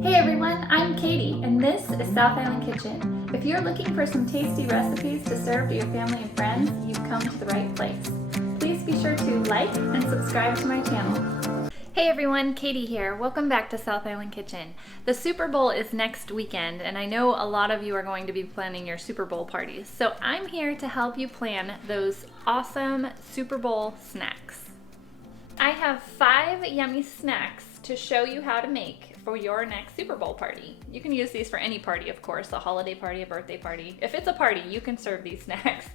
Hey everyone, I'm Katie and this is South Island Kitchen. If you're looking for some tasty recipes to serve to your family and friends, you've come to the right place. Please be sure to like and subscribe to my channel. Hey everyone, Katie here. Welcome back to South Island Kitchen. The Super Bowl is next weekend and I know a lot of you are going to be planning your Super Bowl parties. So I'm here to help you plan those awesome Super Bowl snacks. I have 5 yummy snacks to show you how to make for your next Super Bowl party. You can use these for any party, of course, a holiday party, a birthday party. If it's a party, you can serve these snacks.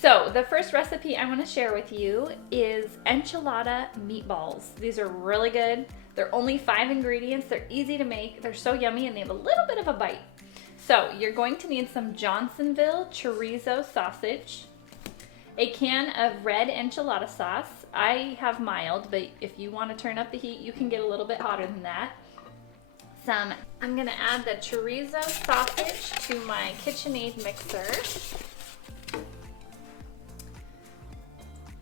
So the first recipe I want to share with you is Enchilada Meatballs. These are really good. They're only 5 ingredients. They're easy to make. They're so yummy and they have a little bit of a bite. So you're going to need some Johnsonville Chorizo sausage, a can of red enchilada sauce. I have mild, but if you want to turn up the heat, you can get a little bit hotter than that. I'm gonna add the chorizo sausage to my KitchenAid mixer.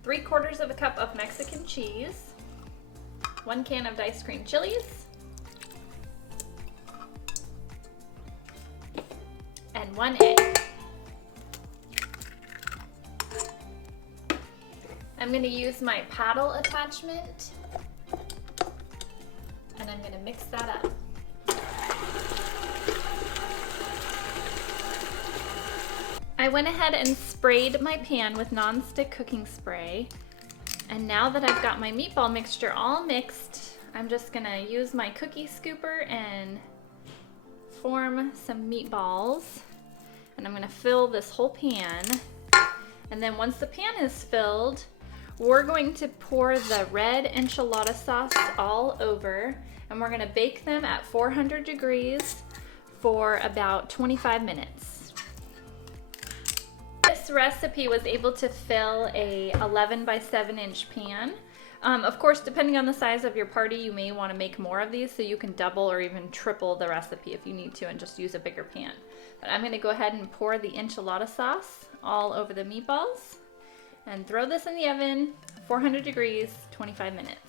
3/4 of a cup of Mexican cheese, 1 can of diced green chilies, and 1 egg. I'm going to use my paddle attachment and I'm going to mix that up. I went ahead and sprayed my pan with non-stick cooking spray, and now that I've got my meatball mixture all mixed, I'm just going to use my cookie scooper and form some meatballs, and I'm going to fill this whole pan. And then once the pan is filled, we're going to pour the red enchilada sauce all over, and we're going to bake them at 400 degrees for about 25 minutes. This recipe was able to fill a 11 by 7 inch pan. Of course, depending on the size of your party, you may want to make more of these, so you can double or even triple the recipe if you need to and just use a bigger pan. But I'm going to go ahead and pour the enchilada sauce all over the meatballs and throw this in the oven, 400 degrees, 25 minutes.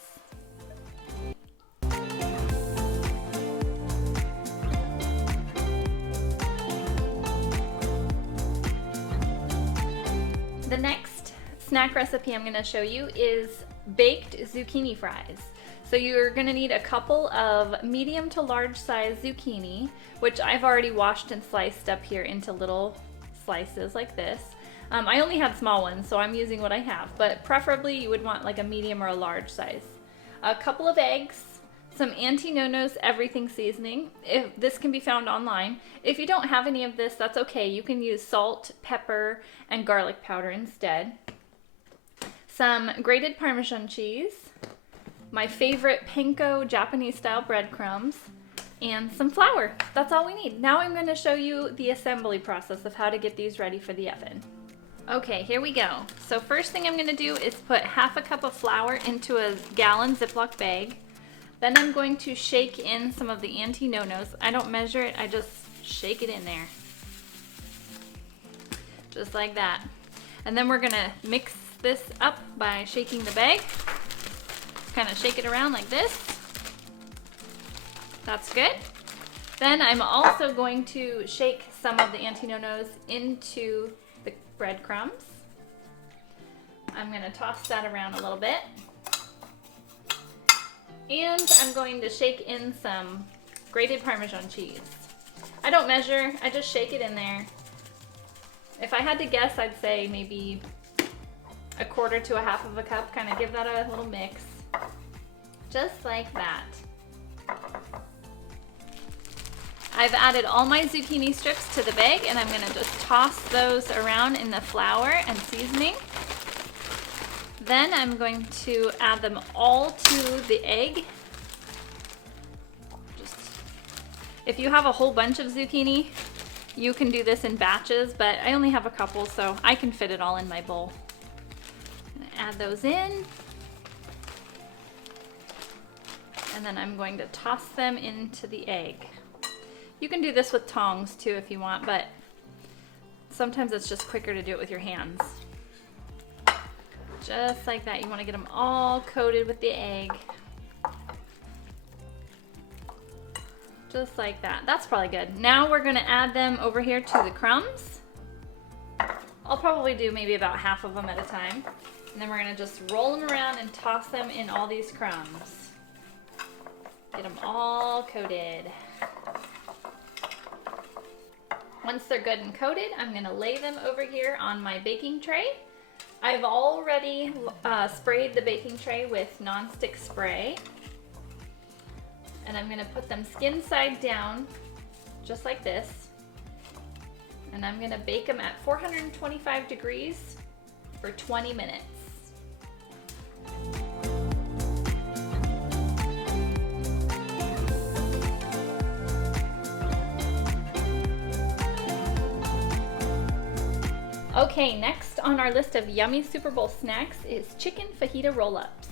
The next snack recipe I'm gonna show you is baked zucchini fries. So you're gonna need a couple of medium to large size zucchini, which I've already washed and sliced up here into little slices like this. I only had small ones, so I'm using what I have, but preferably you would want like a medium or a large size. A couple of eggs, some Auntie Nono's everything seasoning. This can be found online. If you don't have any of this, that's okay. You can use salt, pepper, and garlic powder instead. Some grated parmesan cheese, my favorite Panko Japanese style breadcrumbs, and some flour. That's all we need. Now I'm going to show you the assembly process of how to get these ready for the oven. Okay, here we go. So first thing I'm going to do is put 1/2 cup of flour into a gallon Ziploc bag. Then I'm going to shake in some of the Auntie Nonos. I don't measure it, I just shake it in there. Just like that. And then we're going to mix this up by shaking the bag. Kind of shake it around like this. That's good. Then I'm also going to shake some of the Auntie Nonos into the breadcrumbs. I'm going to toss that around a little bit. And I'm going to shake in some grated Parmesan cheese. I don't measure, I just shake it in there. If I had to guess, I'd say maybe 1/4 to 1/2 of a cup, kind of give that a little mix. Just like that. I've added all my zucchini strips to the bag and I'm gonna just toss those around in the flour and seasoning. Then I'm going to add them all to the egg. If you have a whole bunch of zucchini, you can do this in batches, but I only have a couple, so I can fit it all in my bowl. I'm gonna add those in. And then I'm going to toss them into the egg. You can do this with tongs too if you want, but sometimes it's just quicker to do it with your hands. Just like that. You want to get them all coated with the egg. Just like that. That's probably good. Now we're gonna add them over here to the crumbs. I'll probably do maybe about half of them at a time. And then we're gonna just roll them around and toss them in all these crumbs. Get them all coated. Once they're good and coated, I'm gonna lay them over here on my baking tray. I've already sprayed the baking tray with nonstick spray. And I'm gonna put them skin side down, just like this. And I'm gonna bake them at 425 degrees for 20 minutes. Okay, next on our list of yummy Super Bowl snacks is chicken fajita roll-ups.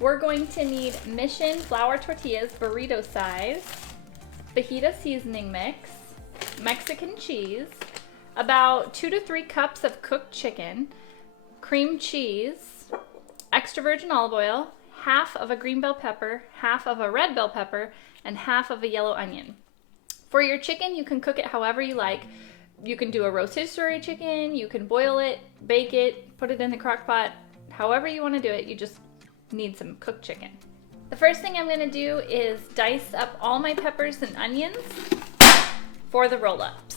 We're going to need Mission flour tortillas burrito size, fajita seasoning mix, Mexican cheese, about 2 to 3 cups of cooked chicken, cream cheese, extra virgin olive oil, half of a green bell pepper, half of a red bell pepper, and half of a yellow onion. For your chicken, you can cook it however you like. You can do a rotisserie chicken, you can boil it, bake it, put it in the crock pot, however you want to do it, you just need some cooked chicken. The first thing I'm going to do is dice up all my peppers and onions for the roll-ups.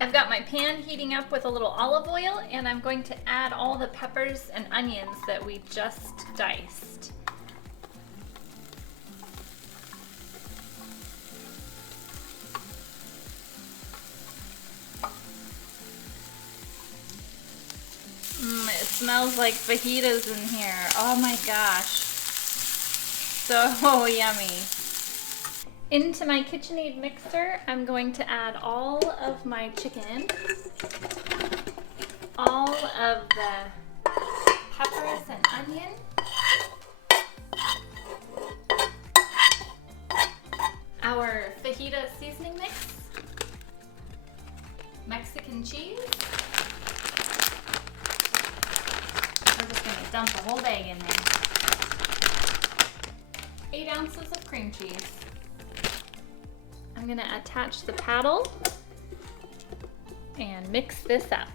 I've got my pan heating up with a little olive oil, and I'm going to add all the peppers and onions that we just diced. It smells like fajitas in here. Oh my gosh. So yummy. Into my KitchenAid mixer, I'm going to add all of my chicken, all of the peppers and onion, our fajita seasoning mix, Mexican cheese. We're just going to dump the whole bag in there. 8 ounces of cream cheese. I'm going to attach the paddle and mix this up.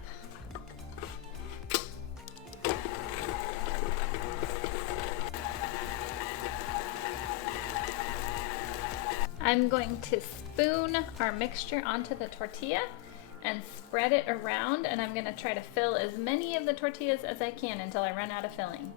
I'm going to spoon our mixture onto the tortilla and spread it around, and I'm going to try to fill as many of the tortillas as I can until I run out of filling.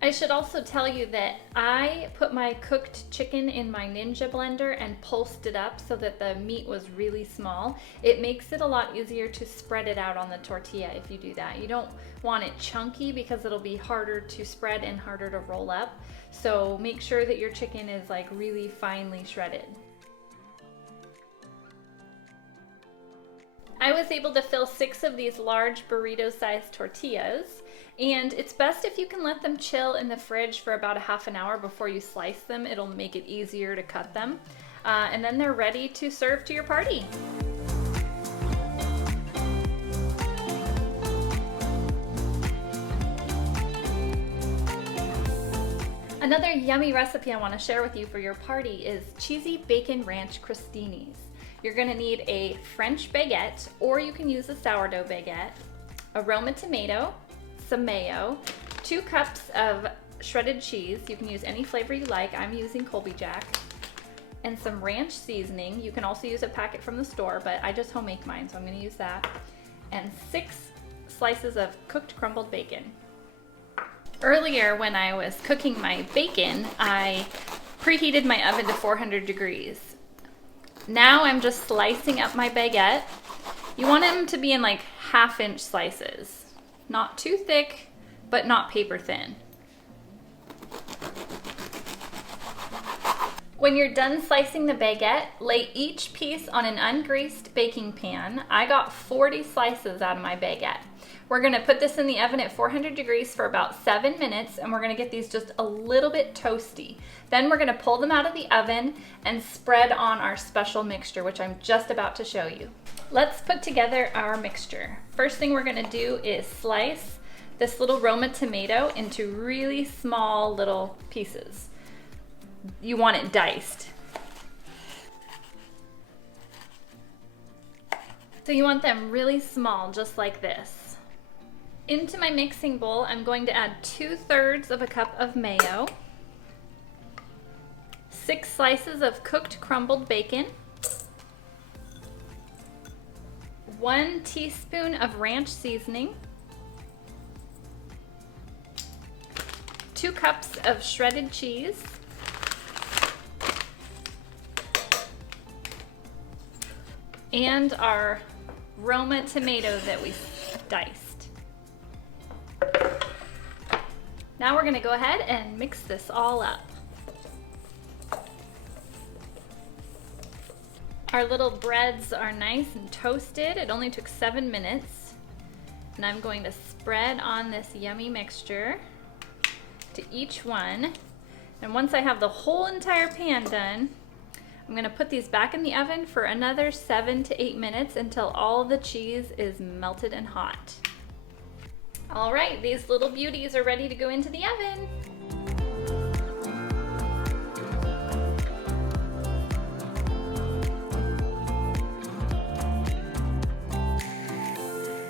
I should also tell you that I put my cooked chicken in my Ninja blender and pulsed it up so that the meat was really small. It makes it a lot easier to spread it out on the tortilla if you do that. You don't want it chunky because it'll be harder to spread and harder to roll up. So make sure that your chicken is like really finely shredded. I was able to fill 6 of these large burrito-sized tortillas, and it's best if you can let them chill in the fridge for about a half an hour before you slice them. It'll make it easier to cut them. And then they're ready to serve to your party. Another yummy recipe I want to share with you for your party is cheesy bacon ranch crostinis. You're going to need a French baguette, or you can use a sourdough baguette, a Roma tomato, some mayo, 2 cups of shredded cheese. You can use any flavor you like. I'm using Colby Jack. And some ranch seasoning. You can also use a packet from the store, but I just home make mine, so I'm going to use that. And 6 slices of cooked crumbled bacon. Earlier when I was cooking my bacon, I preheated my oven to 400 degrees. Now I'm just slicing up my baguette. You want them to be in like 1/2-inch slices. Not too thick, but not paper thin. When you're done slicing the baguette, lay each piece on an ungreased baking pan. I got 40 slices out of my baguette. We're gonna put this in the oven at 400 degrees for about 7 minutes, and we're gonna get these just a little bit toasty. Then we're gonna pull them out of the oven and spread on our special mixture, which I'm just about to show you. Let's put together our mixture. First thing we're gonna do is slice this little Roma tomato into really small little pieces. You want it diced. So you want them really small, just like this. Into my mixing bowl, I'm going to add 2/3 of a cup of mayo, 6 slices of cooked crumbled bacon, 1 teaspoon of ranch seasoning, 2 cups of shredded cheese, and our Roma tomato that we diced. Now we're gonna go ahead and mix this all up. Our little breads are nice and toasted. It only took 7 minutes. And I'm going to spread on this yummy mixture to each one. And once I have the whole entire pan done, I'm gonna put these back in the oven for another 7 to 8 minutes until all the cheese is melted and hot. All right, these little beauties are ready to go into the oven.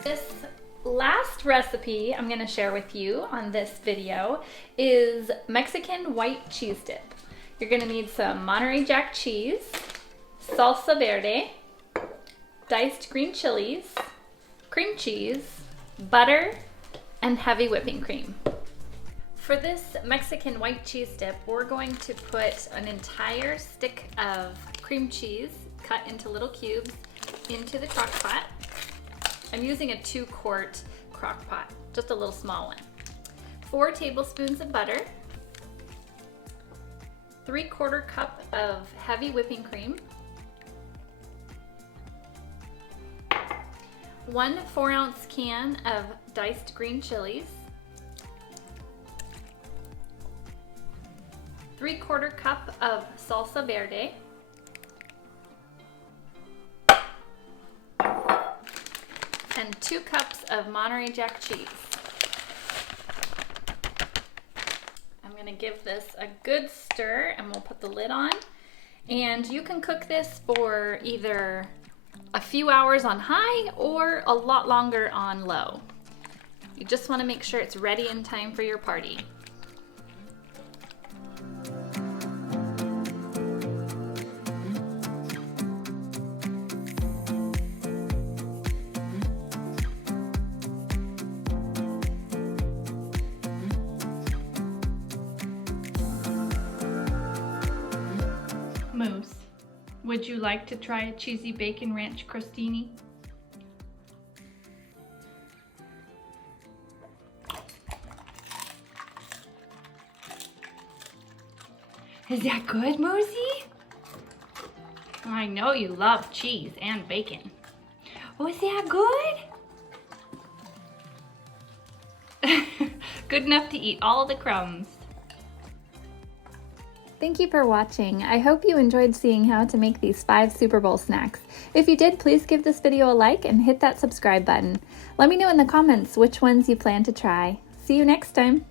This last recipe I'm gonna share with you on this video is Mexican white cheese dip. You're gonna need some Monterey Jack cheese, salsa verde, diced green chilies, cream cheese, butter, and heavy whipping cream. For this Mexican white cheese dip, we're going to put an entire stick of cream cheese cut into little cubes into the crock pot. I'm using a 2-quart crock pot, just a little small one. 4 tablespoons of butter, 3/4 cup of heavy whipping cream, 1 4-ounce can of diced green chilies, 3/4 cup of salsa verde, and 2 cups of Monterey Jack cheese. I'm gonna give this a good stir and we'll put the lid on. And you can cook this for either a few hours on high or a lot longer on low. You just wanna make sure it's ready in time for your party. Moose, would you like to try a cheesy bacon ranch crostini? Is that good, Moosey? I know you love cheese and bacon. Oh, is that good? Good enough to eat all the crumbs. Thank you for watching. I hope you enjoyed seeing how to make these 5 Super Bowl snacks. If you did, please give this video a like and hit that subscribe button. Let me know in the comments which ones you plan to try. See you next time.